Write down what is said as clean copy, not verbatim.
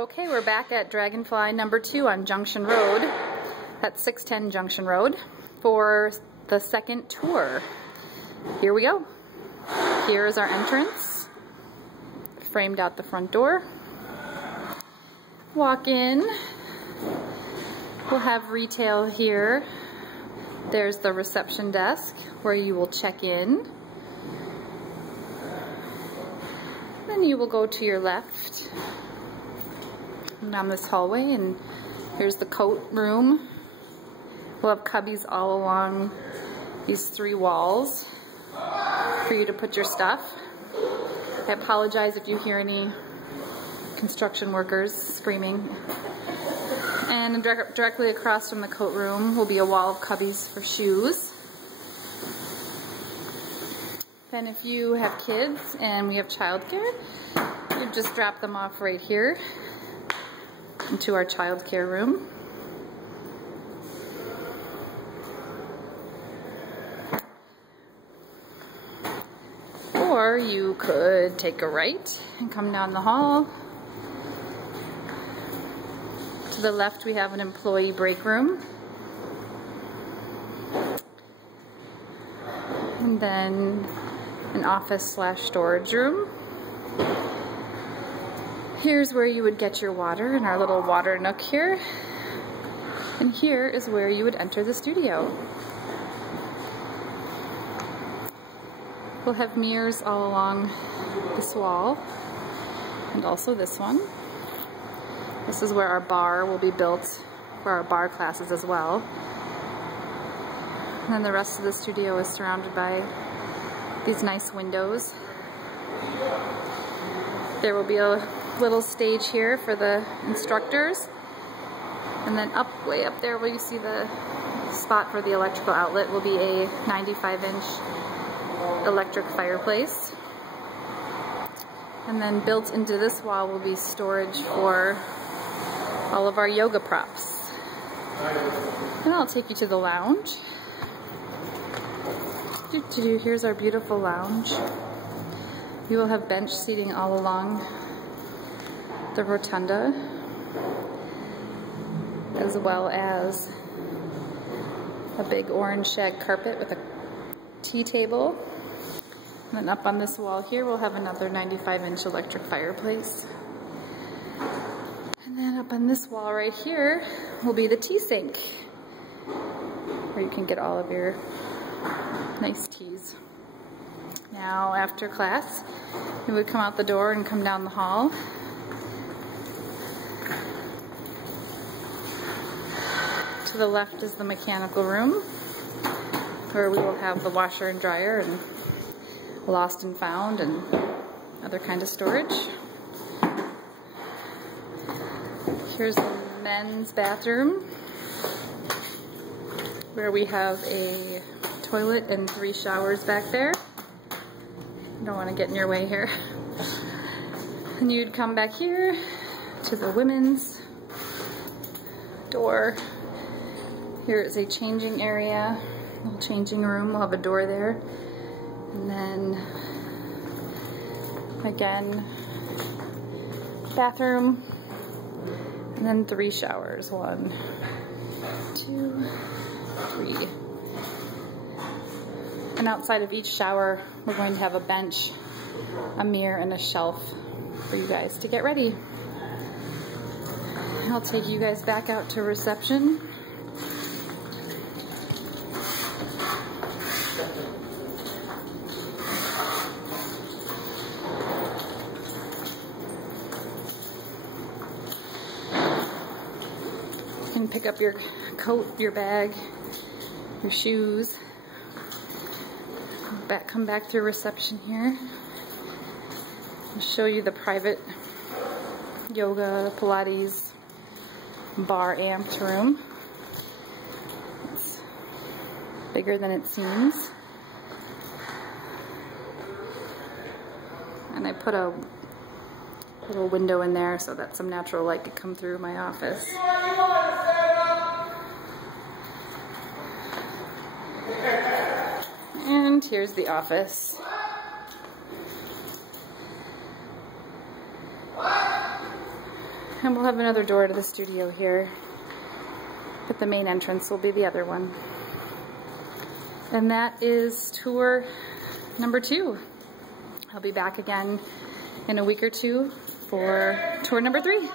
Okay, we're back at Dragonfly number 2 on Junction Road. That's 610 Junction Road for the second tour. Here we go. Here is our entrance. Framed out the front door. Walk in. We'll have retail here. There's the reception desk where you will check in. Then you will go to your left down this hallway, and here's the coat room. We'll have cubbies all along these 3 walls for you to put your stuff. I apologize if you hear any construction workers screaming. And directly across from the coat room will be a wall of cubbies for shoes. Then if you have kids and we have childcare, you just drop them off right here into our childcare room. Or you could take a right and come down the hall. To the left we have an employee break room. And then an office/storage room. Here's where you would get your water in our little water nook here. And here is where you would enter the studio. We'll have mirrors all along this wall and also this one. This is where our bar will be built for our bar classes as well. And then the rest of the studio is surrounded by these nice windows. There will be a little stage here for the instructors. And then way up there where you see the spot for the electrical outlet will be a 95-inch electric fireplace. And then built into this wall will be storage for all of our yoga props. And I'll take you to the lounge. Here's our beautiful lounge. You will have bench seating all along the rotunda, as well as a big orange shag carpet with a tea table. And then up on this wall here we'll have another 95-inch electric fireplace. And then up on this wall right here will be the tea sink, where you can get all of your nice teas. Now after class, we would come out the door and come down the hall. To the left is the mechanical room, where we will have the washer and dryer and lost and found and other kind of storage. Here's the men's bathroom, where we have a toilet and 3 showers back there. Don't want to get in your way here. And you'd come back here to the women's door. Here is a changing area, little changing room. We'll have a door there. And then, again, bathroom. And then 3 showers. 1, 2, 3. And outside of each shower, we're going to have a bench, a mirror, and a shelf for you guys to get ready. I'll take you guys back out to reception. You can pick up your coat, your bag, your shoes. Come back through reception here. I'll show you the private yoga, Pilates, bar amped room. It's bigger than it seems. And I put a little window in there so that some natural light could come through my office. And here's the office. And we'll have another door to the studio here, but the main entrance will be the other one. And that is tour number 2. I'll be back again in a week or two for tour number 3.